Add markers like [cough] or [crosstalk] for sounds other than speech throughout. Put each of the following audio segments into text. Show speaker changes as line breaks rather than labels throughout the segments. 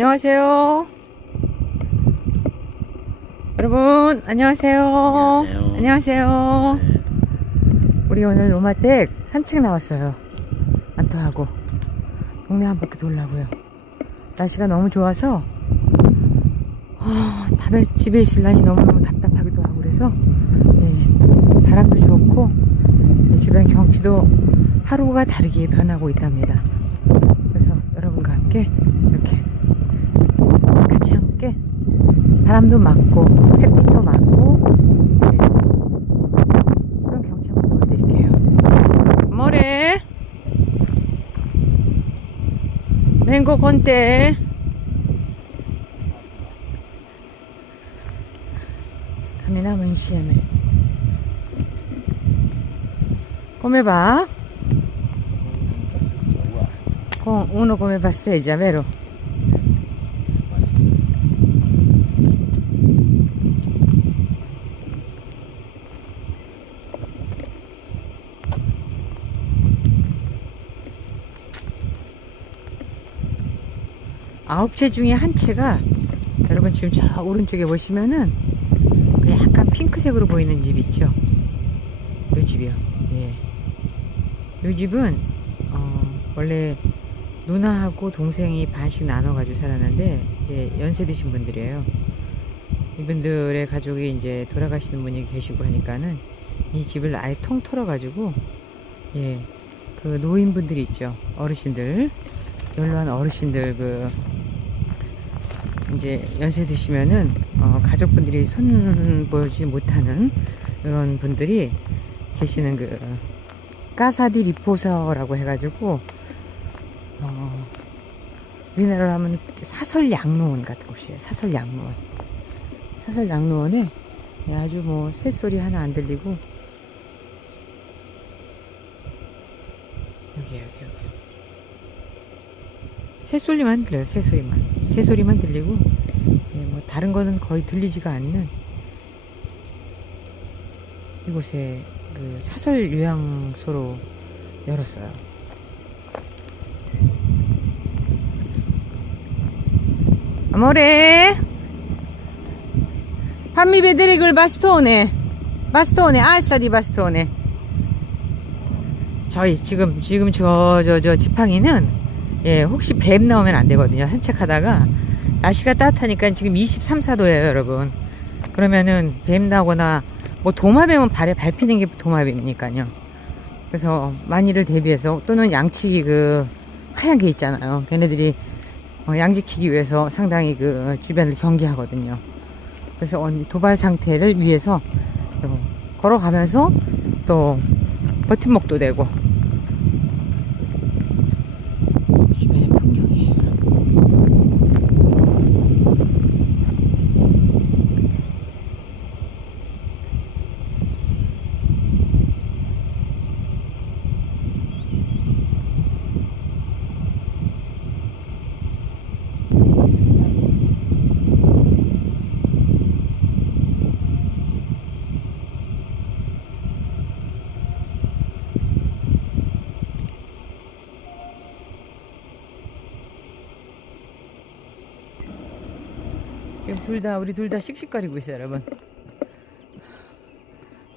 안녕하세요. 여러분, 안녕하세요.
안녕하세요.
안녕하세요.
네.
우리 오늘 로마댁 산책 나왔어요. 안토하고. 동네 한 바퀴 돌라고요. 날씨가 너무 좋아서, 아, 답에, 집에 있을라니 너무너무 답답하기도 하고 그래서, 예, 바람도 좋고, 예, 주변 경치도 하루가 다르게 변하고 있답니다. 그래서 여러분과 함께 이렇게 같이 함께 바람도 맞고 햇빛도 맞고 네. 그런 경치 한번 보여드릴게요. 뭐래? 맹고 건대 va? Con uno come passeggia, vero? 아홉 채 중에 한 채가 여러분 지금 저 오른쪽에 보시면은 그 약간 핑크색으로 보이는 집 있죠? 요 집이요. 예. 요 집은 어, 원래 누나하고 동생이 반씩 나눠가지고 살았는데 이제 연세 드신 분들이에요. 이분들의 가족이 이제 돌아가시는 분이 계시고 하니까는 이 집을 아예 통틀어 가지고 예. 그 노인분들이 있죠. 어르신들. 연로한 어르신들 그 이제 연세 드시면은 어, 가족분들이 손 보지 못하는 이런 분들이 계시는 그 까사디 리포서라고 해가지고 어, 우리나라로 하면 사설 양로원 같은 곳이에요. 사설 양로원. 사설 양로원에 아주 뭐 새소리 하나 안 들리고 여기 여기 여기 새소리만 들려요. 새소리만. 새소리만 들리고 예, 뭐 다른 거는 거의 들리지가 않는 이곳에 그 사설 요양소로 열었어요. Vedere quel bastone. bastone, alza di bastone. 저희 지금 지금 저 저 저 지팡이는 예 혹시 뱀 나오면 안 되거든요. 산책하다가 날씨가 따뜻하니까 지금 23, 4도예요, 여러분. 그러면은 뱀 나거나 뭐 도마뱀은 발에 밟히는 게 도마뱀이니까요. 그래서 만일을 대비해서 또는 양치기 그 하얀 게 있잖아요. 걔네들이 어, 양지키기 위해서 상당히 그 주변을 경계하거든요. 그래서 언- 도발 상태를 위해서 또 걸어가면서 또 버팀목도 되고 주변의 풍경이 지금 둘 다 우리 둘 다 씩씩거리고 있어요, 여러분.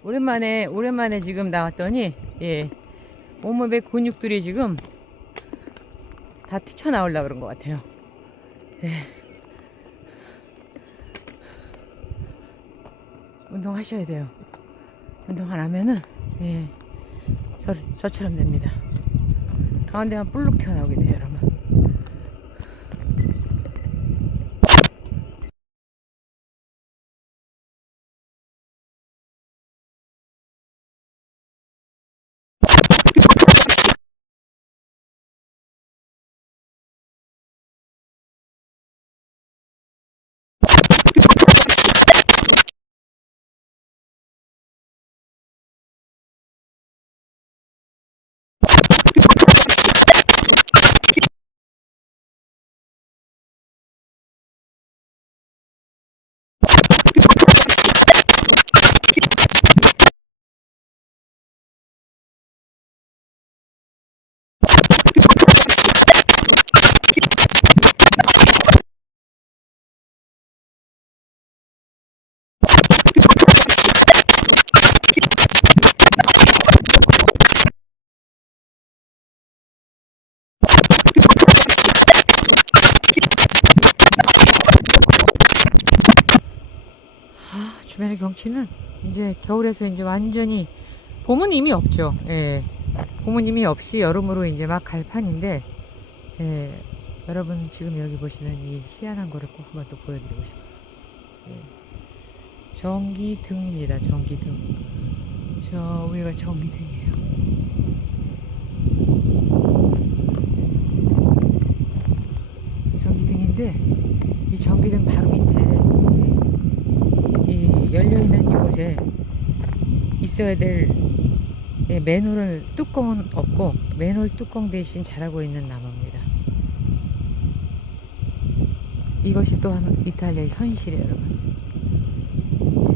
오랜만에 오랜만에 지금 나왔더니 예 온몸의 근육들이 지금 다 튀쳐 나올라 그런 것 같아요. 예. 운동하셔야 돼요. 운동 안 하면은 예 저, 저처럼 됩니다. 가운데만 볼록 튀어나오게 돼요, 여러분. 주변의 경치는 이제 겨울에서 이제 완전히 봄은 이미 없죠. 예. 봄은 이미 없이 여름으로 이제 막 갈 판인데 예. 여러분 지금 여기 보시는 이 희한한 거를 꼭 한번 또 보여드리고 싶어요. 예. 전기등입니다. 전기등. 저 위가 전기등이에요. 전기등인데 이 전기등 바로 밑에 예, 이 열려 있는 이곳에 있어야 될 예, 맨홀을 뚜껑은 없고 맨홀 뚜껑 대신 자라고 있는 나무입니다. 이것이 또한 이탈리아의 현실이에요, 여러분.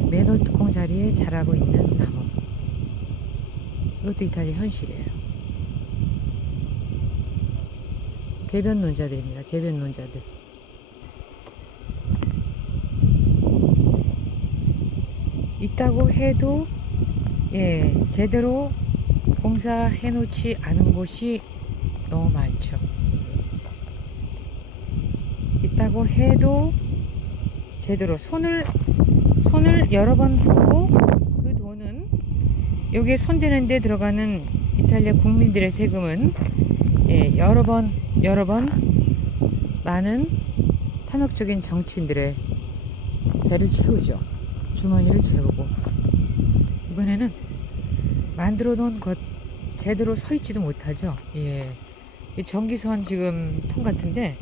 예, 맨홀 뚜껑 자리에 자라고 있는 나무. 이것도 이탈리아 현실이에요. 개변 논자들입니다. 개변 논자들. 있다고 해도 예 제대로 공사해 놓지 않은 곳이 너무 많죠. 있다고 해도 제대로 손을 손을 여러 번 보고 그 돈은 여기에 손대는 데 들어가는 이탈리아 국민들의 세금은 예, 여러 번 여러 번 많은 탐욕적인 정치인들의 배를 채우죠. 주머니를 채우고 이번에는 만들어 놓은 것 제대로 서 있지도 못하죠. 예. 이 전기선 지금 통 같은데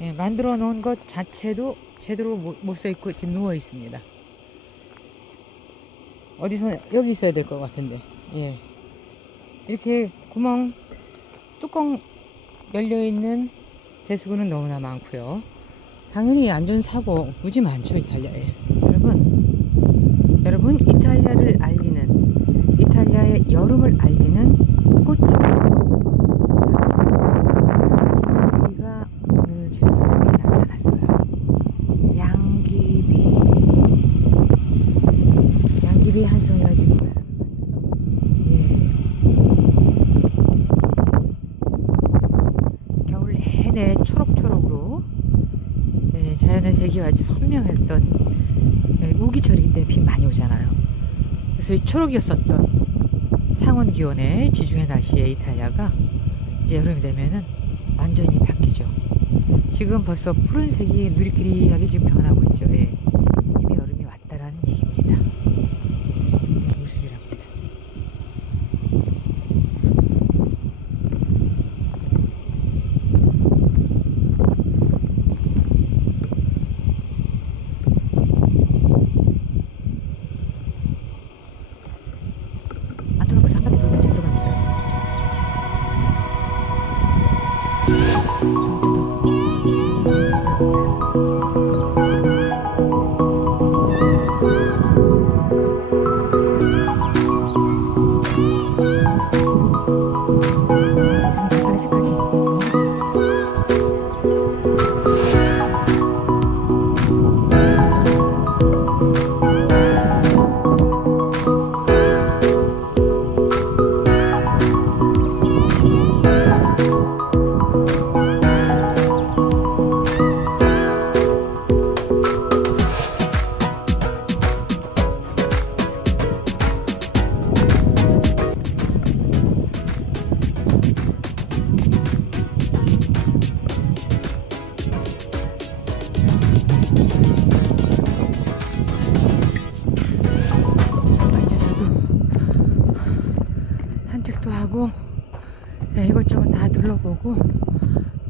예, 만들어 놓은 것 자체도 제대로 못서 있고 이렇게 누워 있습니다. 어디서 여기 있어야 될 것 같은데. 예. 이렇게 구멍 뚜껑 열려 있는 배수구는 너무나 많고요. 당연히 안전사고 무지 많죠 이탈리아에. 여러분 이탈리아를 알리는 이탈리아의 여름을 알리는 꽃. 양귀비가 오늘 제 삶에 나타났어요. 양귀비. 양귀비 한 송이가 지금 예. 초록초록으로 예, 자연의 세계와 아주 선명했던 예, 우기철이기 때문에 비 많이 오잖아요. 그래서 이 초록이었었던 상온 기온의 지중해 날씨의 이탈리아가 이제 여름이 되면은 완전히 바뀌죠. 지금 벌써 푸른색이 누리끼리하게 지금 변하고 있죠. 예.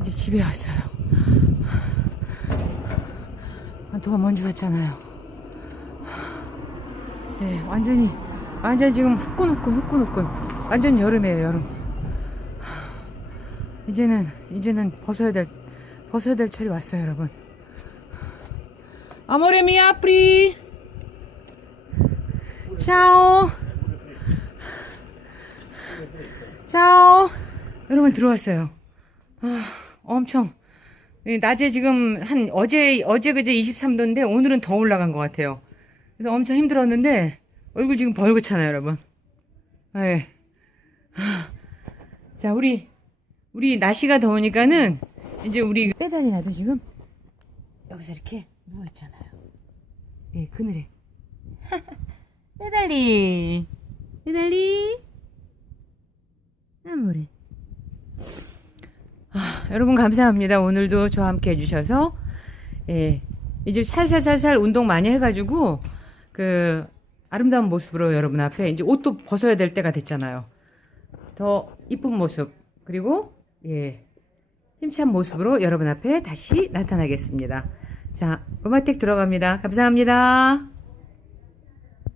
이제 집에 왔어요. 아, 누가 먼지 왔잖아요. 예, 완전히 완전 지금 후끈후끈 후끈후끈 완전 여름이에요 여름. 이제는 이제는 벗어야 될 벗어야 될 철이 왔어요 여러분. 아모레 미 아프리. 샤오. 샤오. 여러분 들어왔어요. 아, 엄청. 이 낮에 지금 한 어제 어제 그제 23도인데 오늘은 더 올라간 것 같아요. 그래서 엄청 힘들었는데 얼굴 지금 벌겋잖아요, 여러분. 네. 하, [laughs] 자, 우리 우리 날씨가 더우니까는 이제 우리 빼달이나도 지금 여기서 이렇게 누워 있잖아요. 예, 그늘에 [laughs] 빼달리. 빼달리. 아무래. 아, 여러분 감사합니다. 오늘도 저와 함께 해주셔서 예 이제 살살살살 운동 많이 해가지고 그 아름다운 모습으로 여러분 앞에 이제 옷도 벗어야 될 때가 됐잖아요. 더 이쁜 모습 그리고 예 힘찬 모습으로 여러분 앞에 다시 나타나겠습니다. 자 로마텍 들어갑니다. 감사합니다.